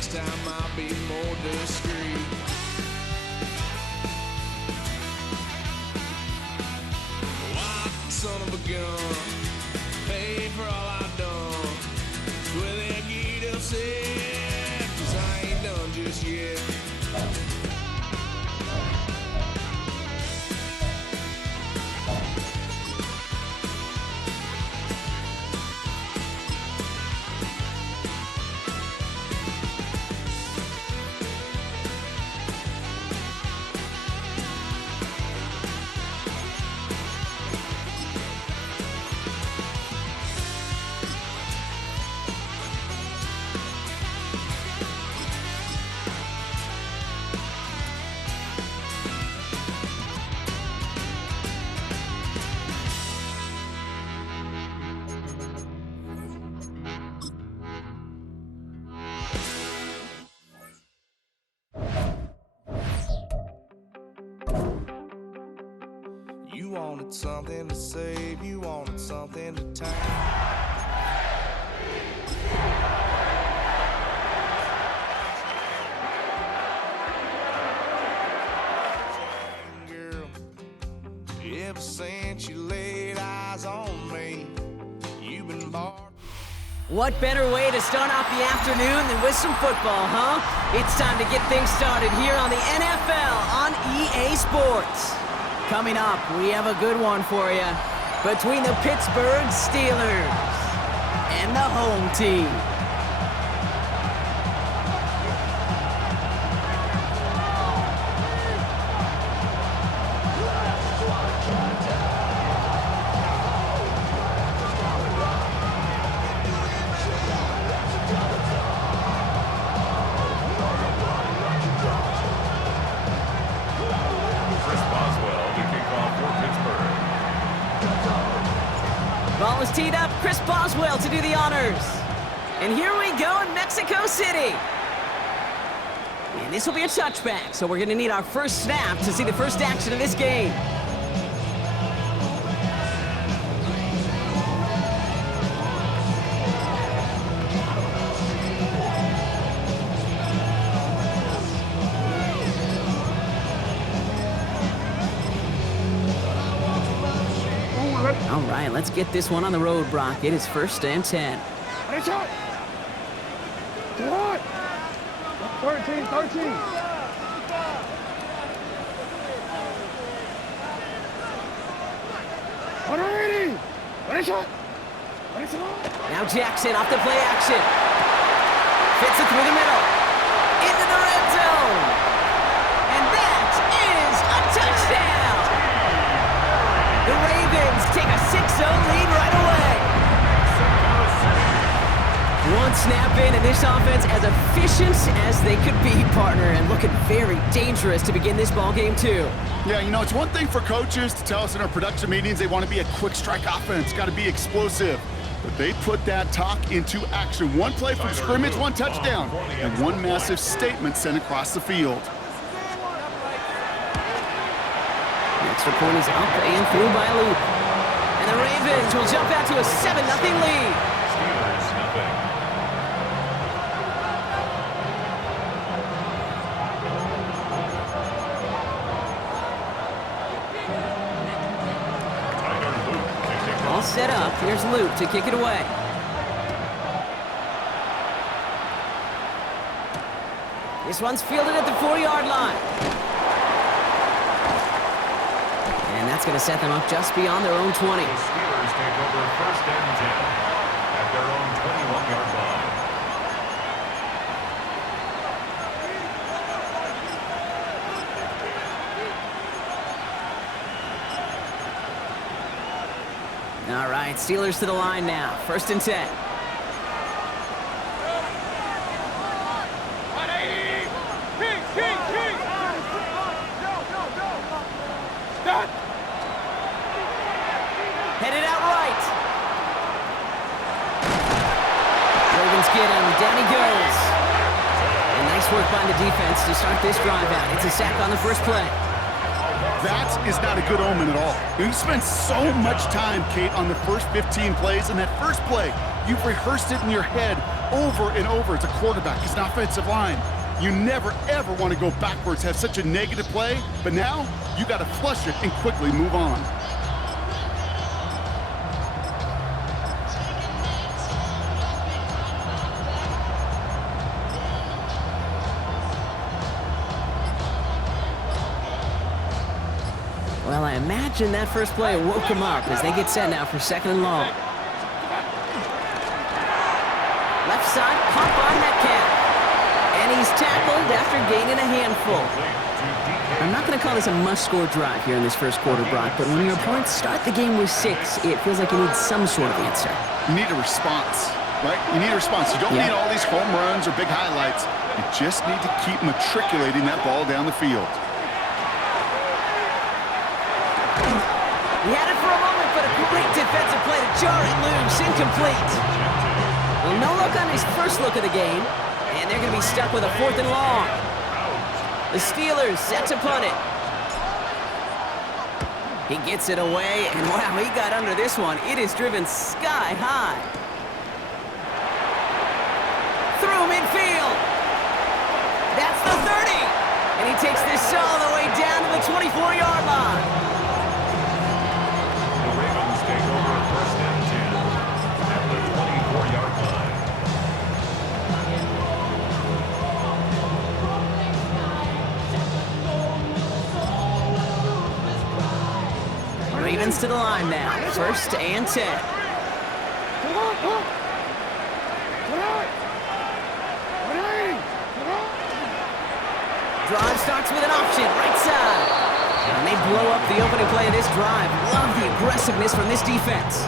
next time I'll be more discreet. Wild son of a gun, paid for all I've done. Well, they get upset, 'cause I ain't done just yet. You wanted something to save, you wanted something to take. Girl, ever since you laid eyes on me, you've been barred. What better way to start off the afternoon than with some football, huh? It's time to get things started here on the NFL on EA Sports. Coming up, we have a good one for you between the Pittsburgh Steelers and the home team. Ball is teed up. Chris Boswell to do the honors. And here we go in Mexico City. And this will be a touchback, so we're going to need our first snap to see the first action of this game. All right, let's get this one on the road, Brock. It is 1st and 10. Hey, shot! What? 13. 180! Ready, shot! Now Jackson off the play action. Fits it through the middle. Into the red zone. And that is a touchdown! The Ravens take a 6-0 lead right away. One snap in, and this offense as efficient as they could be, partner, and looking very dangerous to begin this ball game too. Yeah, you know, it's one thing for coaches to tell us in our production meetings they want to be a quick strike offense, got to be explosive. But they put that talk into action. One play from scrimmage, one touchdown, and one massive statement sent across the field. The extra point is up and through by Luke. And the Ravens will jump out to a 7-0 lead. Steelers, nothing. All set up. Here's Luke to kick it away. This one's fielded at the 4-yard line. And that's going to set them up just beyond their own 20. The Steelers take over 1st and 10 at their own 21-yard line. All right, Steelers to the line now. 1st and 10. Headed out right. Ravens get him. Down he goes. And nice work by the defense to start this drive out. It's a sack on the first play. That is not a good omen at all. You spent so much time, Kate, on the first 15 plays, and that first play, you've rehearsed it in your head over and over as a quarterback, as an offensive line. You never, ever want to go backwards, have such a negative play, but now you got to flush it and quickly move on. Well, I imagine that first play woke him up as they get set now for 2nd and long. Left side, pump on Metcalf. And he's tackled after gaining a handful. I'm not going to call this a must-score drive here in this first quarter, Brock, but when your opponents start the game with 6, it feels like you need some sort of answer. You need a response, right? You need a response. You don't need all these home runs or big highlights. You just need to keep matriculating that ball down the field. He had it for a moment, but a great defensive play to jar it loose. Incomplete. Well, no luck on his first look of the game, and they're going to be stuck with a 4th and long. The Steelers set to punt it. He gets it away, and wow, he got under this one. It is driven sky high. Through midfield. That's the 30. And he takes this all the way down to the 24-yard line. Take over 1st and 10 at the 24-yard line. Ravens to the line now. 1st and 10. Drive starts with an option, right side. And they blow up the opening play of this drive. Love the aggressiveness from this defense.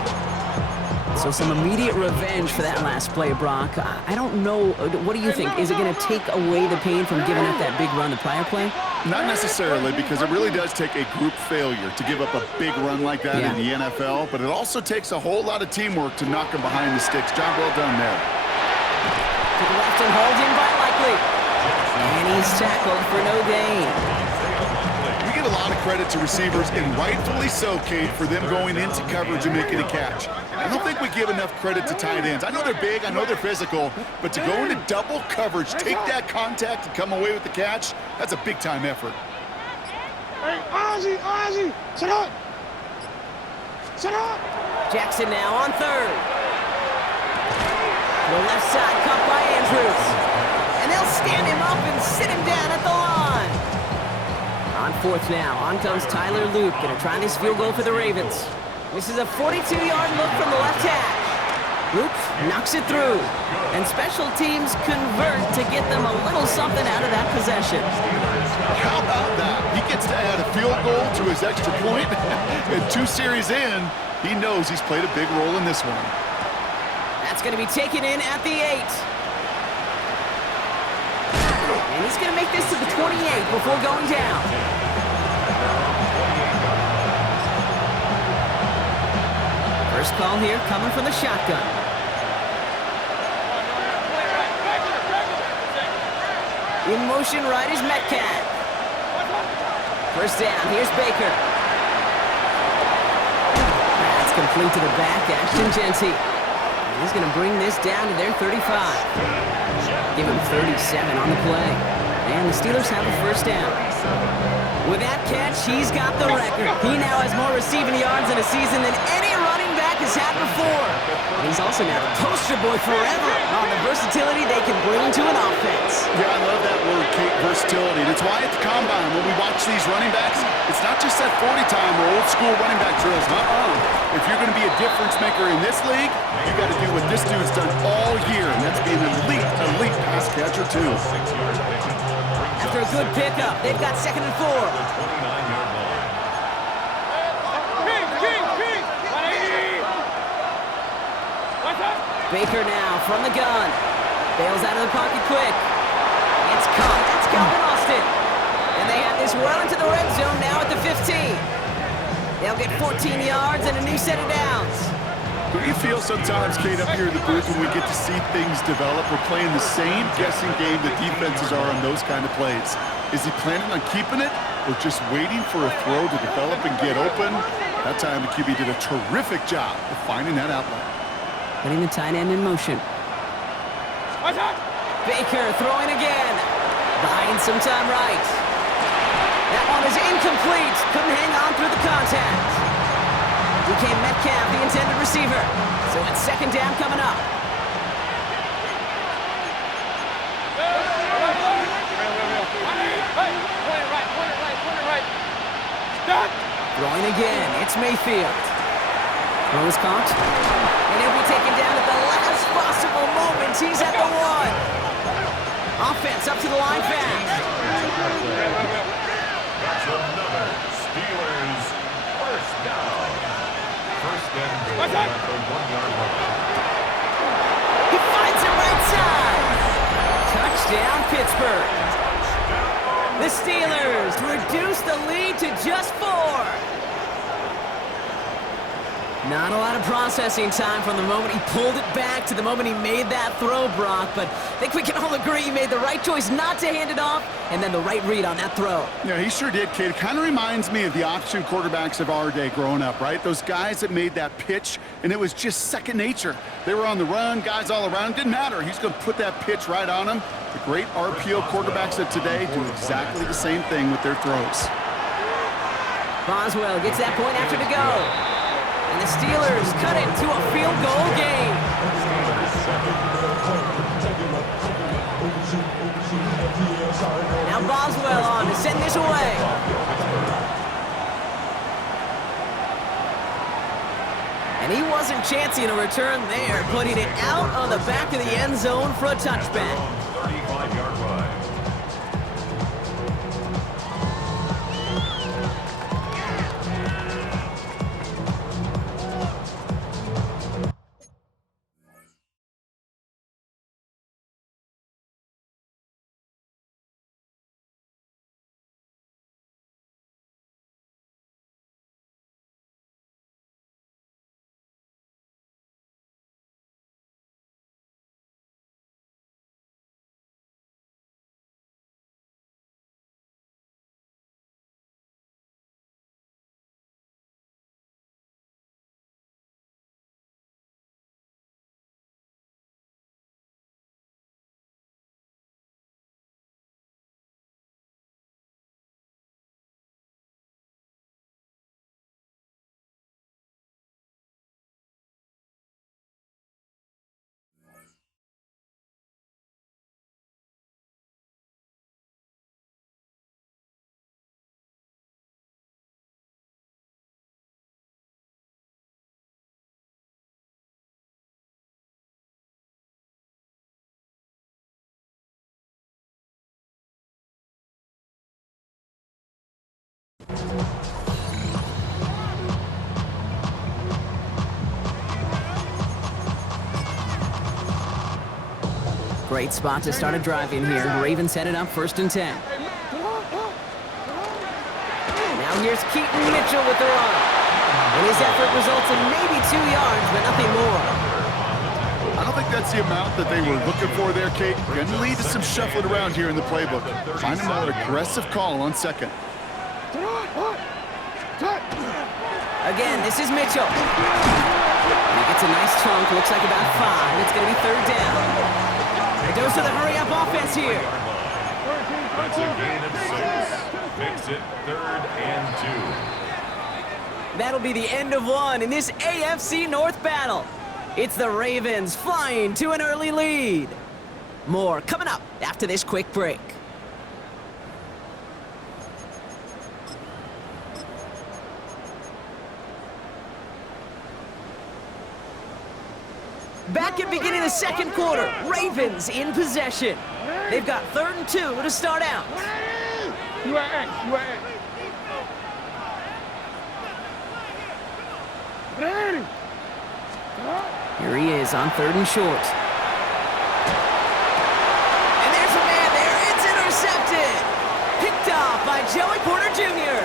So some immediate revenge for that last play, Brock. I don't know. What do you think? Is it going to take away the pain from giving up that big run the prior play? Not necessarily, because it really does take a group failure to give up a big run like that in the NFL, but it also takes a whole lot of teamwork to knock them behind the sticks. Job well done there. To the left and hauled in by Likely. And he's tackled for no gain. We give a lot of credit to receivers, and rightfully so, Kate, for them going into coverage and making a catch. I don't think we give enough credit to tight ends. I know they're big, I know they're physical, but to go into double coverage, take that contact, and come away with the catch, that's a big-time effort. Hey, Ozzie, sit up! Sit up! Jackson now on 3rd. The left side caught by Andrews. And they'll stand him up and sit him down at the line. On 4th now, on comes Tyler Loop, gonna try this field goal for the Ravens. This is a 42-yard look from the left hash. Loop knocks it through, and special teams convert to get them a little something out of that possession. How about that? He gets to add a field goal to his extra point, and 2 series in, he knows he's played a big role in this one. That's gonna be taken in at the 8. And he's going to make this to the 28 before going down. First call here coming from the shotgun. In motion right is Metcalf. First down, here's Baker. That's complete to the back, Ashton Genty. He's going to bring this down to their 35. Give him 37 on the play. And the Steelers have a first down. With that catch, he's got the record. He now has more receiving yards in a season than any running back has had before. And he's also now the poster boy forever on the versatility they can bring to an offense. Yeah, I love that word, Kate, versatility. And it's why at the Combine, when we watch these running backs, it's not just that 40 time or old school running back drills. If you're going to be a difference maker in this league, you got to do what this dude's done all year, and that's be an elite pass catcher too. After a good pickup, they've got 2nd and 4. Baker now from the gun. Bails out of the pocket quick. It's caught. That's Calvin Austin. And they have this well into the red zone now at the 15. They'll get 14 yards and a new set of downs. Don't you feel sometimes, Kate, up here in the booth when we get to see things develop? We're playing the same guessing game that defenses are on those kind of plays. Is he planning on keeping it or just waiting for a throw to develop and get open? That time the QB did a terrific job of finding that outlet. Putting the tight end in motion. Baker throwing again. Buying some time right. That one is incomplete. Couldn't hang on through the contact. Became Metcalf, the intended receiver. So it's second down coming up. Throwing again. It's Mayfield. Throw is caught. And he'll be taken down at the last possible moment. He's at the one. Offense up to the line fast. That's another Steelers first down. First and goal at the 1-yard line. He finds it right side. Touchdown, Pittsburgh. The Steelers reduce the lead to just 4. Not a lot of processing time from the moment he pulled it back to the moment he made that throw, Brock, but I think we can all agree he made the right choice not to hand it off, and then the right read on that throw. Yeah, he sure did, kid. It kind of reminds me of the option quarterbacks of our day growing up, right? Those guys that made that pitch, and it was just second nature. They were on the run, guys all around. Didn't matter. He's going to put that pitch right on him. The great RPO quarterbacks of today do exactly the same thing with their throws. Boswell gets that point after to go. And the Steelers cut it to a field goal game. Now Boswell on to send this away. And he wasn't chancing a return there, putting it out on the back of the end zone for a touchback. 35-yard line. Great spot to start a drive in here. The Ravens headed up 1st and 10. Now here's Keaton Mitchell with the run. And his effort results in maybe 2 yards, but nothing more. I don't think that's the amount that they were looking for there, Kate. Going to lead to some shuffling around here in the playbook. Find a more aggressive call on second. Again, this is Mitchell. And he gets a nice chunk, looks like about 5. It's going to be 3rd down. It goes to the hurry-up offense here. That's a gain of 6. Makes it 3rd and 2. That'll be the end of one in this AFC North battle. It's the Ravens flying to an early lead. More coming up after this quick break. Back at beginning of the second quarter, Ravens in possession. They've got 3rd and 2 to start out. You are X. Ready. Here he is on 3rd and short. And there's a man there. It's intercepted. Picked off by Joey Porter Jr.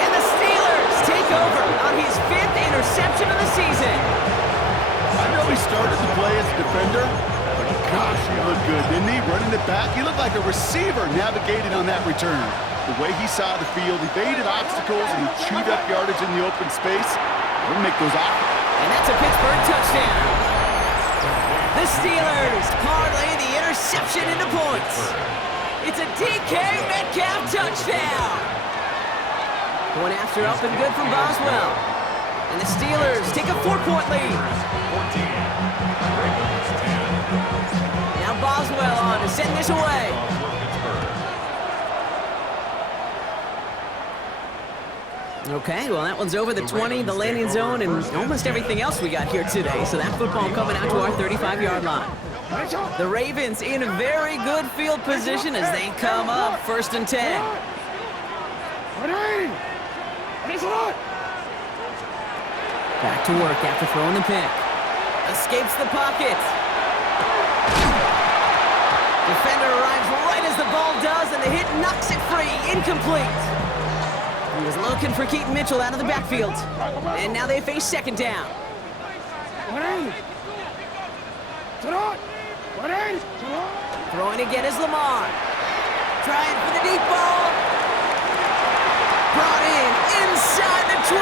And the Steelers take over on his 5th interception of the season. I know he started to play as a defender, but gosh, he looked good, didn't he? Running it back, he looked like a receiver navigating on that return. The way he saw the field, evaded obstacles, and he chewed up yardage in the open space. He'll make those out. And that's a Pittsburgh touchdown. The The Steelers parlay the interception into points. It's a DK Metcalf touchdown. Going after up and good from Boswell. And the Steelers take a 4-point lead. 14. Ravens 10. Now Boswell on to send this away. Okay, well that one's over the 20, the landing zone, and almost everything else we got here today. So that football coming out to our 35-yard line. The Ravens in a very good field position as they come up 1st and 10. Back to work after throwing the pick. Escapes the pocket. Defender arrives right as the ball does, and the hit knocks it free. Incomplete. He was looking for Keaton Mitchell out of the backfield. And now they face 2nd down. Throwing again is Lamar. Trying for the deep ball. Brought in inside the 20.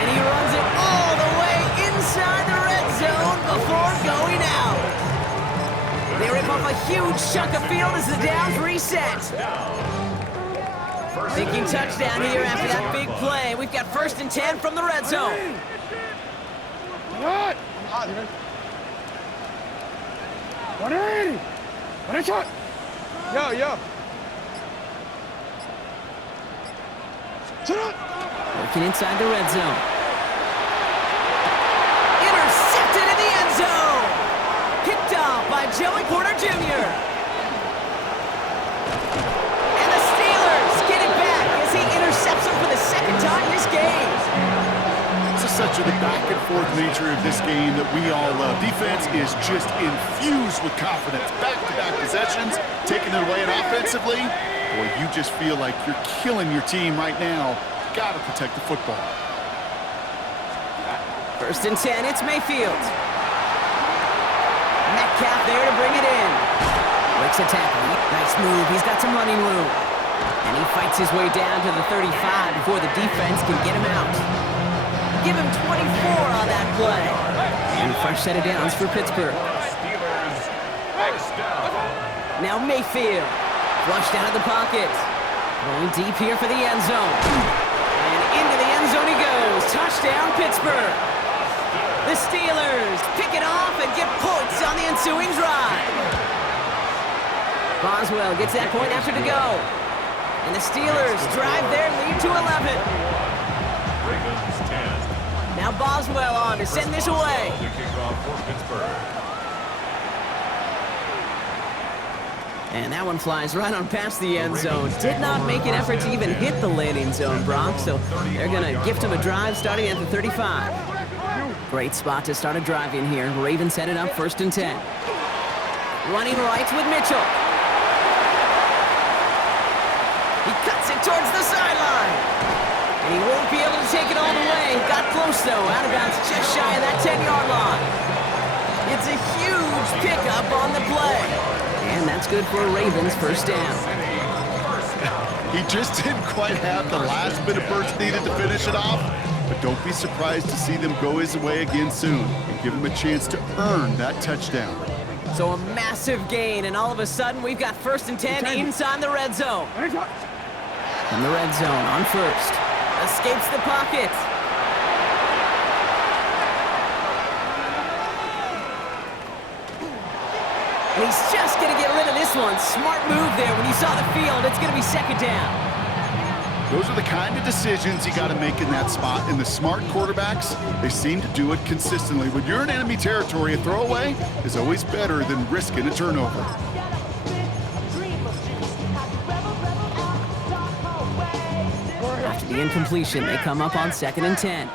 And he runs it all the way inside the red zone before going out. They rip off a huge chunk of field as the downs reset. Thinking touchdown here after that big play. We've got 1st and 10 from the red zone. Yo. Working inside the red zone. Intercepted in the end zone. Picked off by Joey Porter Jr. And the Steelers get it back as he intercepts him for the 2nd time this game. This is such a back-and-forth nature of this game that we all love. Defense is just infused with confidence. Back-to-back possessions, taking it away, and offensively, boy, you just feel like you're killing your team right now. Got to protect the football. 1st and 10, it's Mayfield. Metcalf there to bring it in. Breaks a tackle. Nice move. He's got some running room. And he fights his way down to the 35 before the defense can get him out. Give him 24 on that play. And fresh set of downs for Pittsburgh. Steelers, first down. Now Mayfield. Flushed out of the pocket. Going deep here for the end zone. And into the end zone he goes. Touchdown, Pittsburgh. The Steelers pick it off and get points on the ensuing drive. Boswell gets that point after to go. And the Steelers drive their lead to 11. Ravens 10. Now Boswell on to send this away. To kick off for Pittsburgh. And that one flies right on past the end zone. Did not make an effort to even hit the landing zone, Brock, so they're going to gift him a drive starting at the 35. Great spot to start a drive in here. Ravens headed up 1st and 10. Running right with Mitchell. He cuts it towards the sideline. And he won't be able to take it all the way. Got close, though. Out of bounds just shy of that 10-yard line. It's a huge pickup on the play. And that's good for a Ravens 1st down. He just didn't quite have the last bit of burst needed to finish it off, but don't be surprised to see them go his way again soon and give him a chance to earn that touchdown. So a massive gain, and all of a sudden we've got 1st and 10 inside the red zone. From the red zone on 1st. Escapes the pocket. And he's just going to get rid of this one. Smart move there. When you saw the field, it's going to be 2nd down. Those are the kind of decisions you got to make in that spot. And the smart quarterbacks, they seem to do it consistently. When you're in enemy territory, a throwaway is always better than risking a turnover. After the incompletion, they come up on 2nd and 10.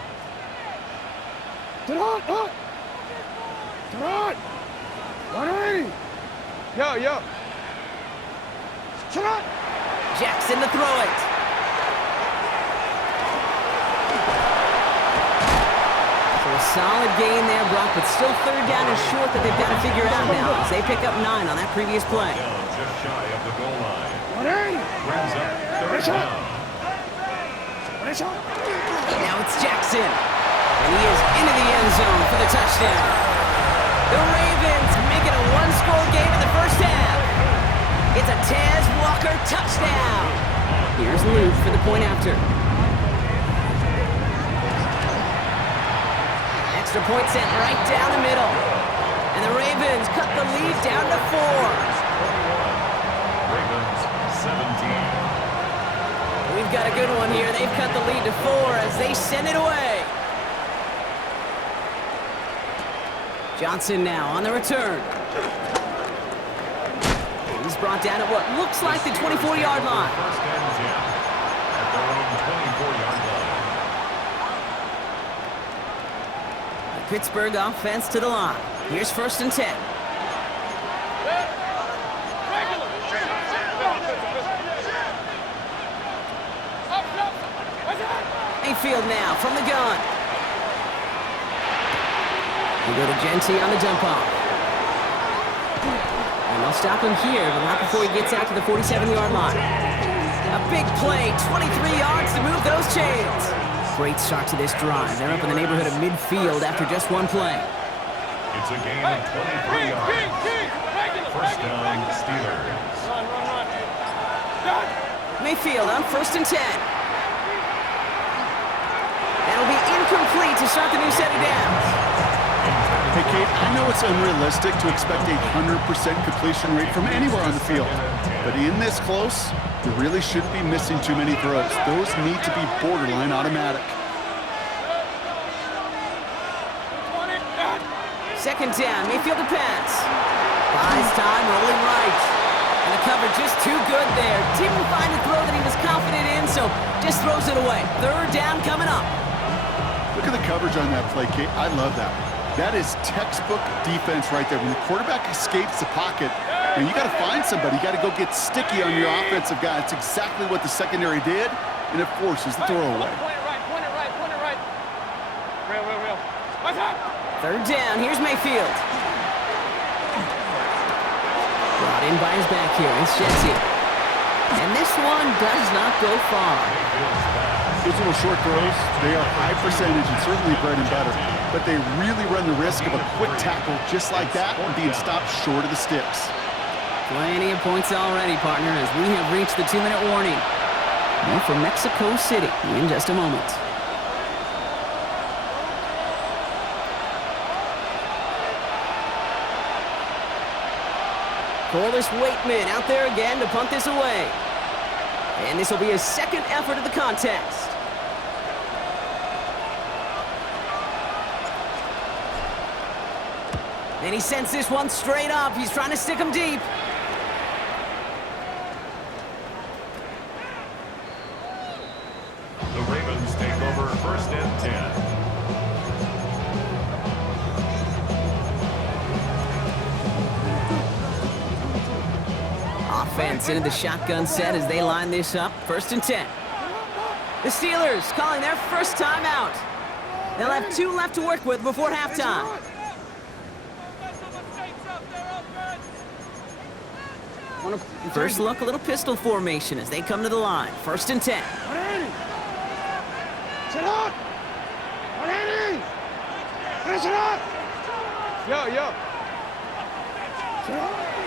Yo. Jackson to throw it. So a solid gain there, Brock, but still 3rd down and short that they've got to figure out now as they pick up 9 on that previous play. Just shy of the goal line. Brings up 3rd down. Now it's Jackson. And he is into the end zone for the touchdown. The Ravens make it a one-score game in the first half. It's a Taz Walker touchdown. Here's Luke for the point after. Extra point sent right down the middle. And the Ravens cut the lead down to 4. Ravens 17. We've got a good one here. They've cut the lead to 4 as they send it away. Johnson now on the return. He's brought down at what looks like the 24-yard line. First and 10 at their own 24-yard line. The Pittsburgh offense to the line. Here's first and 10. Mayfield now from the gun. We go to Genty on the dump off. And they'll stop him here, but not before he gets out to the 47-yard line. A big play, 23 yards to move those chains. Great start to this drive. They're up in the neighborhood of midfield after just one play. It's a gain of 23 yards. First down, Steelers. Mayfield on first and 10. That'll be incomplete to start the new set of downs. Hey, Kate, I know it's unrealistic to expect a 100% completion rate from anywhere on the field. But in this close, you really shouldn't be missing too many throws. Those need to be borderline automatic. Second down, Mayfield to pass. Buys time, rolling right. And the cover just too good there. Didn't find a throw that he was confident in, so just throws it away. Third down coming up. Look at the coverage on that play, Kate. I love that. That is textbook defense right there. When the quarterback escapes the pocket, and you got to find somebody. You got to go get sticky on your offensive guy. It's exactly what the secondary did, and it forces the throw away. Point it right. Real. What's up? Third down, here's Mayfield. Brought in by his back here, it's Jesse. And this one does not go far. Those little short throws, they are high percentage and certainly bread and butter. But they really run the risk of a quick tackle just like that and being stopped short of the sticks. Plenty of points already, partner, as we have reached the 2-minute warning. More for Mexico City in just a moment. Corliss Waitman out there again to punt this away. And this will be his second effort of the contest. And he sends this one straight up. He's trying to stick him deep. The Ravens take over first and 10. Offense into the shotgun set as they line this up. First and 10. The Steelers calling their first timeout. They'll have 2 left to work with before halftime. First look, a little pistol formation as they come to the line. First and 10. Sit up! Finish it up! Yo.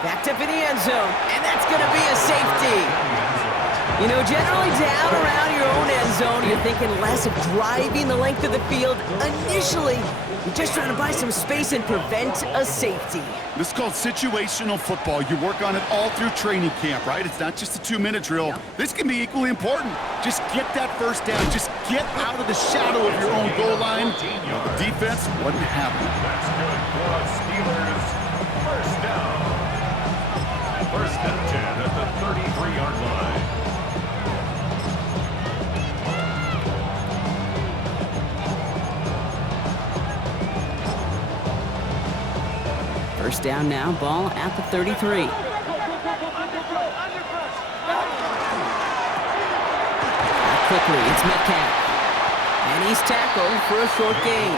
Backed up in the end zone, and that's going to be a safety. You know, generally down around your own end zone, you're thinking less of driving the length of the field. Initially, you're just trying to buy some space and prevent a safety. This is called situational football. You work on it all through training camp, right? It's not just a 2-minute drill. Yep. This can be equally important. Just get that first down. Just get out of the shadow of your own goal line. Well, the defense wasn't having it. That's good for Steelers. First down. First and 10 at the 33-yard line. First down now, ball at the 33. Quickly, it's Metcalf. And he's tackled for a short gain.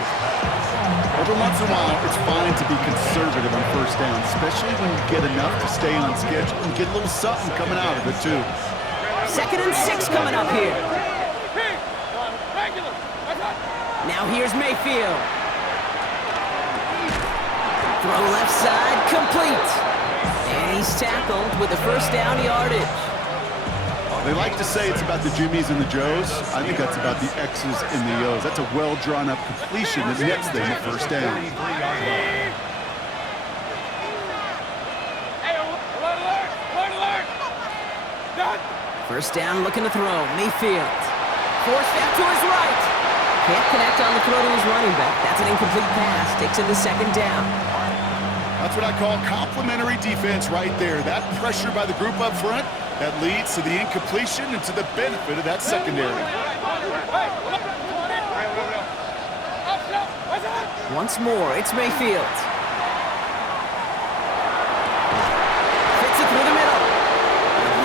Every once in a while, it's fine to be conservative on first down, especially when you get enough to stay on schedule and get a little something coming out of it, too. Second and 6 coming up here. Now here's Mayfield. Throw left side, complete. And he's tackled with the first down yardage. They like to say it's about the Jimmies and the Joes. I think that's about the X's and the O's. That's a well-drawn-up completion that nets them the first down. First down, looking to throw. Mayfield. Forced out to his right. Can't connect on the throw to his running back. That's an incomplete pass. Takes him to second down. That's what I call complimentary defense right there. That pressure by the group up front, that leads to the incompletion and to the benefit of that secondary. Once more, it's Mayfield. Fits it through the middle.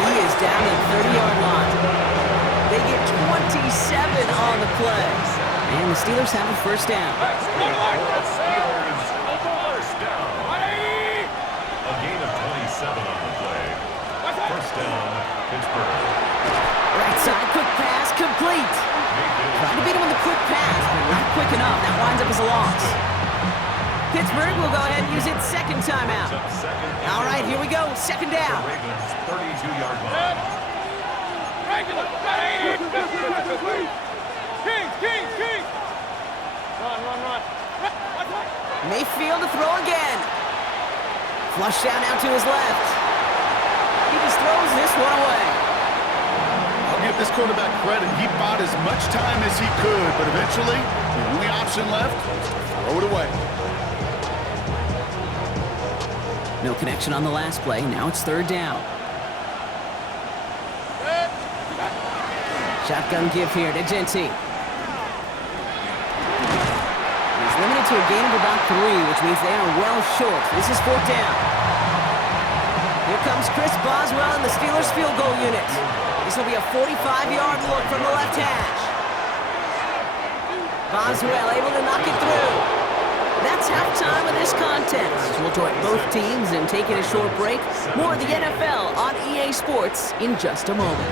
He is down at the 30-yard line. They get 27 on the play. And the Steelers have a first down. A gain of 27 on the play. First down, Pittsburgh. Right side, quick pass, complete. Trying to beat him with a quick pass, but not quick enough. That winds up as a loss. Pittsburgh will go ahead and use its second timeout. All right, here we go. Second down. Ravens 32-yard line. Kings! Run. Mayfield to throw again. Flush down now to his left. He just throws this one away. I'll give this quarterback credit. He bought as much time as he could, but eventually, the only option left was to throw it away. No connection on the last play. Now it's third down. Shotgun give here to Genty. He's limited to a gain of about 3, which means they are well short. This is fourth down. Here comes Chris Boswell in the Steelers field goal unit. This will be a 45-yard look from the left hash. Boswell able to knock it through. That's halftime of this contest. We'll join both teams in taking a short break. More of the NFL on EA Sports in just a moment.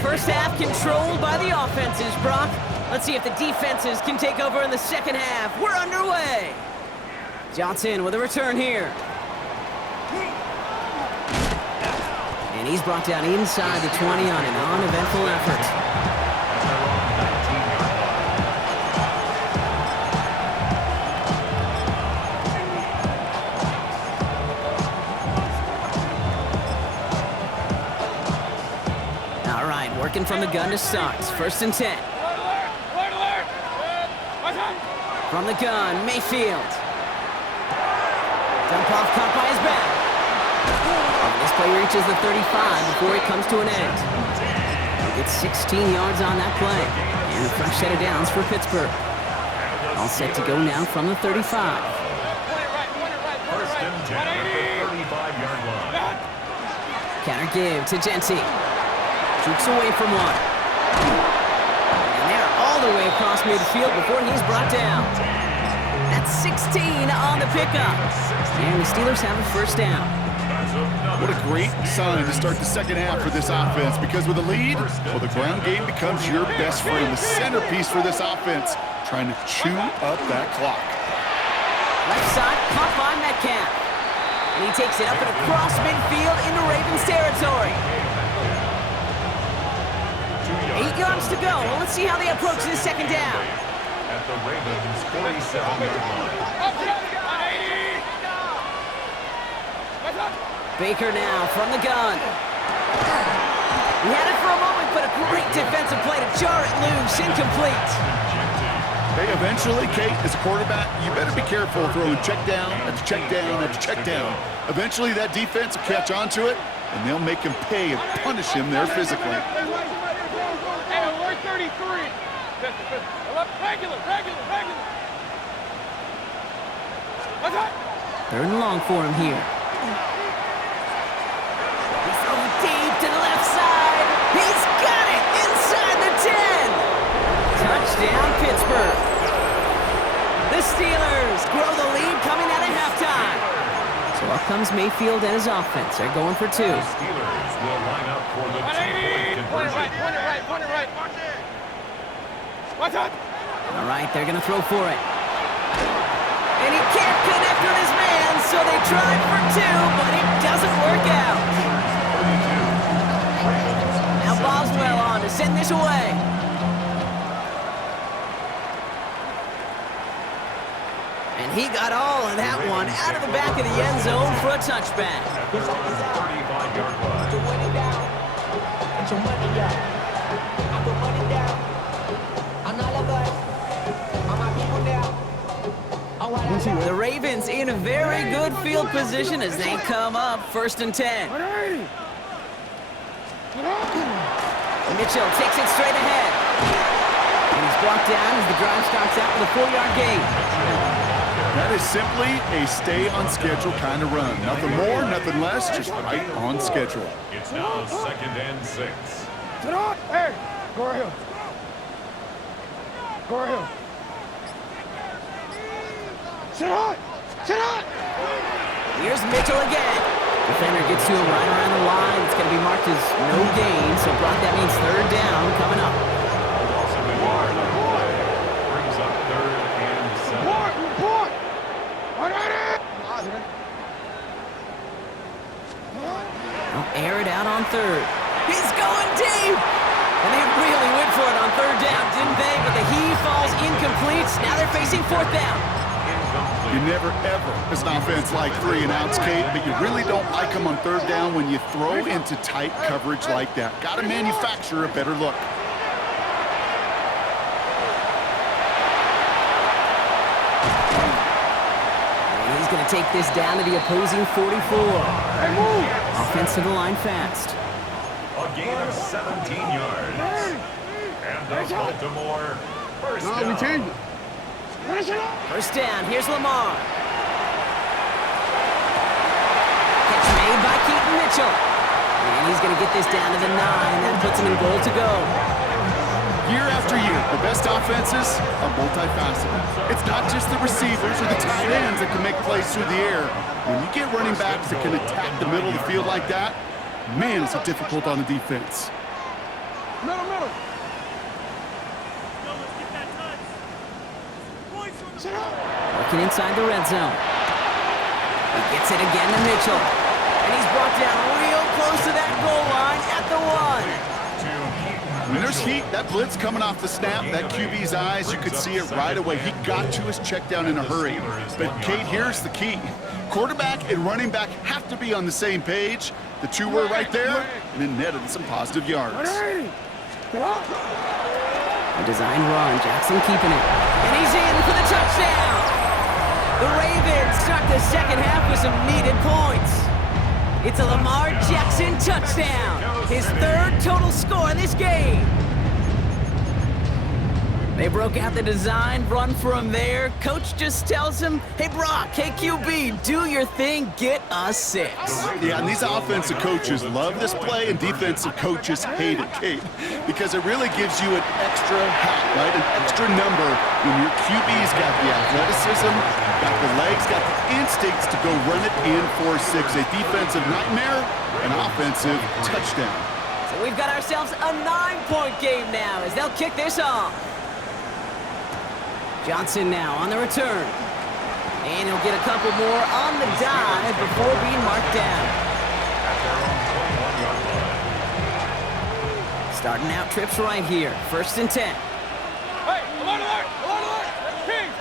First half controlled by the offenses, Brock. Let's see if the defenses can take over in the second half. We're underway. Johnson with a return here. And he's brought down inside the 20 on an uneventful effort. Working from the gun to start. First and 10. From the gun, Mayfield. Dump off caught by his back. And this play reaches the 35 before it comes to an end. It's 16 yards on that play. And a fresh set of downs for Pittsburgh. All set to go now from the 35. First and 10 at the 35-yard line. Counter give to Genty. Shoots away from one. And they're all the way across midfield before he's brought down. That's 16 on the pickup. And the Steelers have a first down. What a great sign to start the second half for this offense, because with a lead, well, the ground game becomes your best friend, the centerpiece for this offense, trying to chew up that clock. Left side, caught by Metcalf. And he takes it up and across midfield into Ravens territory. 8 yards to go. Well, let's see how they approach this second down. At the Ravens 47-yard line. Baker now from the gun. He had it for a moment, but a great defensive play to jar it loose. Incomplete. Hey, eventually, Kate, as a quarterback, you better be careful throwing check down after check down after check down. Eventually, that defense will catch on to it, and they'll make him pay and punish him there physically. Hey, alert 33. Regular. What's that? Third and long for him here. He's throwing deep to the left side. He's got it inside the 10. Touchdown, Pittsburgh. The Steelers grow the lead coming out of halftime. halftime. So up comes Mayfield and his offense. They're going for 2. The Steelers will line up for the 2-point Point it conversion. right, point it right, point it right. Watch out. All right, they're going to throw for it. And he can't connect with his man, so they tried for 2, but it doesn't work out. Now Boswell on to send this away. And he got all of that one out of the back of the end zone for a touchback. At their own 35-yard line. The Ravens in a very good field position as they come up 1st and 10. Mitchell takes it straight ahead. And he's blocked down as the drive starts out with a 4-yard gain. That is simply a stay-on-schedule kind of run. Nothing more, nothing less, just right on schedule. It's now 2nd and 6. Hey, go ahead. Go ahead. Sit on! Sit on! Here's Mitchell again. Defender gets to him right around the line. It's going to be marked as no gain, so Brock, that means 3rd down coming up. Loss of a yard on the play. Brings up 3rd and 7. Report! They'll air it out on 3rd. He's going deep! And they really went for it on 3rd down, didn't they? But the he falls incomplete. Now they're facing 4th down. You never, ever, as an offense, like 3 and outs, Kate, but you really don't like them on 3rd down when you throw into tight coverage like that. Got to manufacture a better look. And he's going to take this down to the opposing 44. Offense to the line fast. A gain of 17 yards. And the Baltimore 1st down. 1st down, here's Lamar. Catch made by Keaton Mitchell. And he's going to get this down to the 9. That puts him in goal to go. Year after year, the best offenses are multifaceted. It's not just the receivers or the tight ends that can make plays through the air. When you get running backs that can attack the middle of the field like that, man, it's difficult on the defense. Middle. Working inside the red zone. He gets it again to Mitchell. And he's brought down real close to that goal line at the 1. When there's heat, that blitz coming off the snap, that QB's eyes, you could see it right away. He got to his check down in a hurry. But, Kate, here's the key. Quarterback and running back have to be on the same page. The 2 were right there, and it netted some positive yards. A design run, Jackson keeping it. And he's in for the touchdown! The Ravens start the 2nd half with some needed points. It's a Lamar Jackson touchdown, his 3rd total score in this game. They broke out the design, run for him there. Coach just tells him, hey, Brock, hey, QB, do your thing, get us 6. Yeah, and these offensive coaches love this play, and defensive coaches hate it, Kate, because it really gives you an extra hat, right? An extra number when your QB's got the athleticism, got the legs, got the instincts to go run it in for 6. A defensive nightmare, an offensive touchdown. So we've got ourselves a 9-point game now as they'll kick this off. Johnson now on the return. And he'll get a couple more on the dive before being marked down. At their own 21-yard line. Starting out trips right here. 1st and 10. Hey, alert!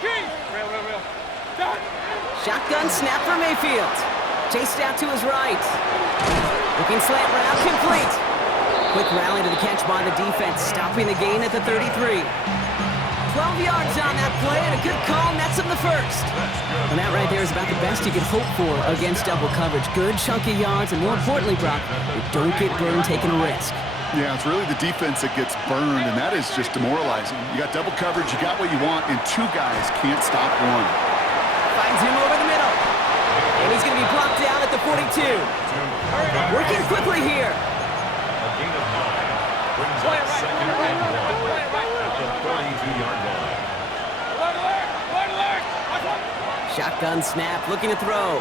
King! Real. Done! Shotgun snap for Mayfield. Chased out to his right. Looking slant route complete. Quick rally to the catch by the defense, stopping the gain at the 33. 12 yards on that play, and a good call nets him the 1st. And that right there is about the best you can hope for against double coverage. Good chunky yards, and more importantly, Brock, you don't get burned taking a risk. Yeah, it's really the defense that gets burned, and that is just demoralizing. You got double coverage, you got what you want, and 2 guys can't stop one. Finds him over the middle. And he's going to be blocked down at the 42. Working quickly here. A gain of 9 brings up 2nd and 1 at the 32-yard line. Alert! Shotgun Shotgun snap, looking to throw.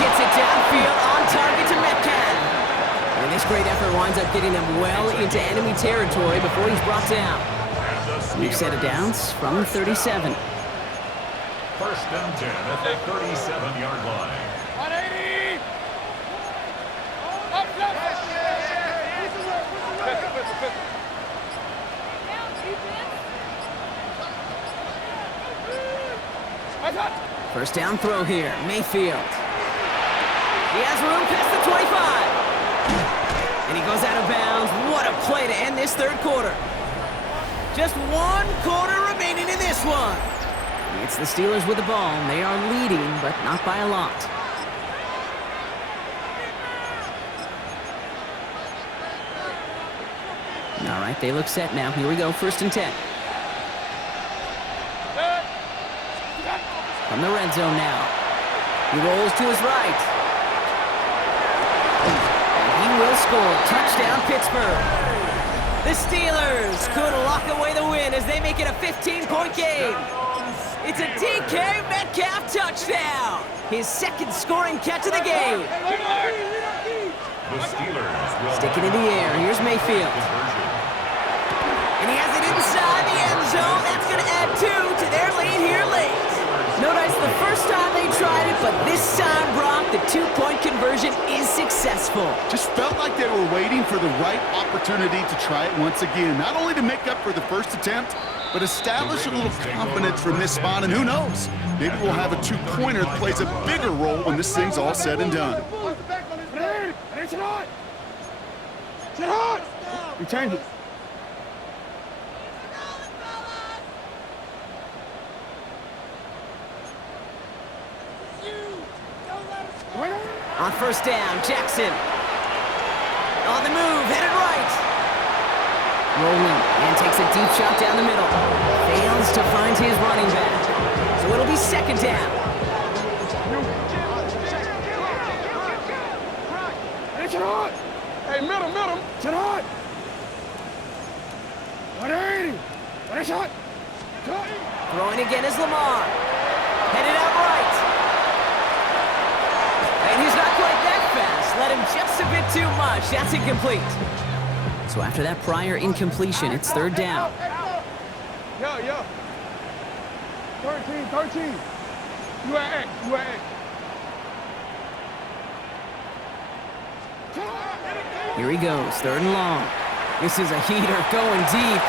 Gets it downfield, on target to Metcalf. And this great effort winds up getting them well into enemy territory before he's brought down. New set of downs from 37. First and 10 at the 37-yard line. 180! Up, First down throw here, Mayfield. He has room past the 25. And he goes out of bounds. What a play to end this third quarter. Just 1 quarter remaining in this one. It's the Steelers with the ball. They are leading, but not by a lot. All right, they look set now. Here we go, first and 10. From the red zone now. He rolls to his right. And he will score. Touchdown, Pittsburgh. The Steelers could lock away the win as they make it a 15-point game. It's a DK Metcalf touchdown. His second scoring catch of the game. The Steelers will Sticking in the air. Here's Mayfield. And he has it inside the end zone. That's going to add 2 to their lead here late. No dice the first time they tried it, but this time, Brock, the 2-point conversion is successful. Just felt like they were waiting for the right opportunity to try it once again. Not only to make up for the first attempt, but establish a little confidence from this spot. And who knows, maybe we'll have a 2-pointer that plays a bigger role when this thing's all said and done. We change it. On first down, Jackson. On the move, headed right. Rolling, and takes a deep shot down the middle. Fails to find his running back. So it'll be second down. Hey, middle. Sit hard. 180. What a shot. Throwing again is Lamar. Headed out right. And he's not quite that fast. Let him just a bit too much. That's incomplete. So after that prior incompletion, it's third down. Yo. 13. You at X. Here he goes, third and long. This is a heater going deep.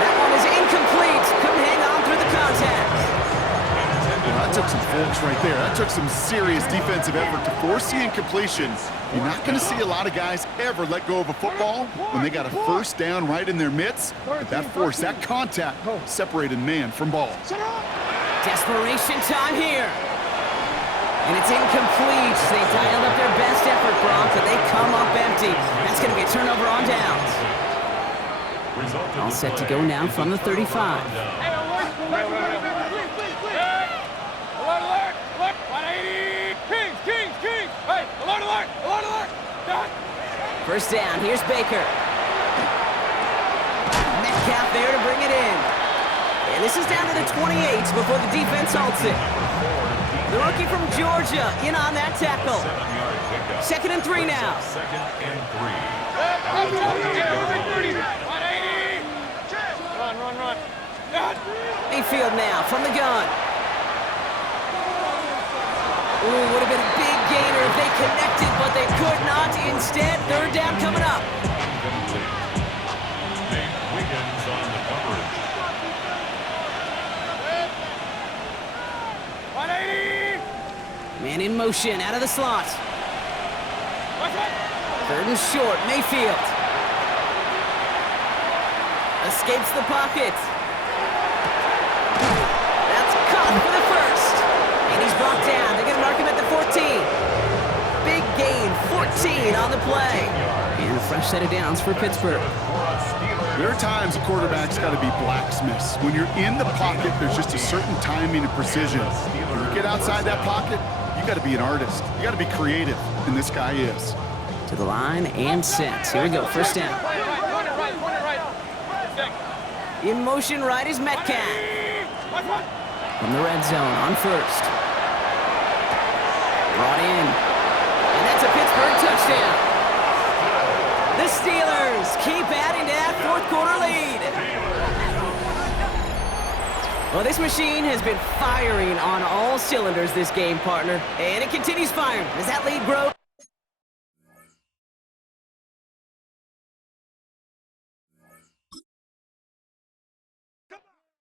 That one is incomplete. Couldn't hang on through the contact. Well, that took some folks right there. That took some serious defensive effort to force the incompletion. You're not going to see a lot of guys ever let go of a football when they got a first down right in their midst. But that force, that contact, separated man from ball. Desperation time here. And it's incomplete. They dialed up their best effort, Brock, but they come up empty. That's going to be a turnover on downs. All set to go now from the 35. Alert! 180! Kings! Hey, alert! First down, here's Baker. Metcalf there to bring it in. And this is down to the 28 before the defense halts it. The rookie from Georgia in on that tackle. 2nd and 3 now. Second and 3. 180! Run. Mayfield now from the gun. Ooh, would have been a big gainer if they connected, but they could not. Instead, third down coming up. Incomplete. Nate Wiggins on the coverage. 180! Man in motion, out of the slot. Third and short, Mayfield. Escapes the pocket. That's caught for the first. And he's brought down. They're going to mark him at the 14. Big gain, 14 on the play. And a fresh set of downs for Pittsburgh. There are times a quarterback's got to be blacksmiths. When you're in the pocket, there's just a certain timing and precision. When you get outside that pocket, you got to be an artist. You got to be creative, and this guy is. To the line and set. Here we go, first down. Right. In motion right is Metcalf. from the red zone on first. Brought in. And that's a Pittsburgh touchdown. The Steelers keep adding to that fourth quarter lead. Well, this machine has been firing on all cylinders this game, partner. And it continues firing as that lead grows.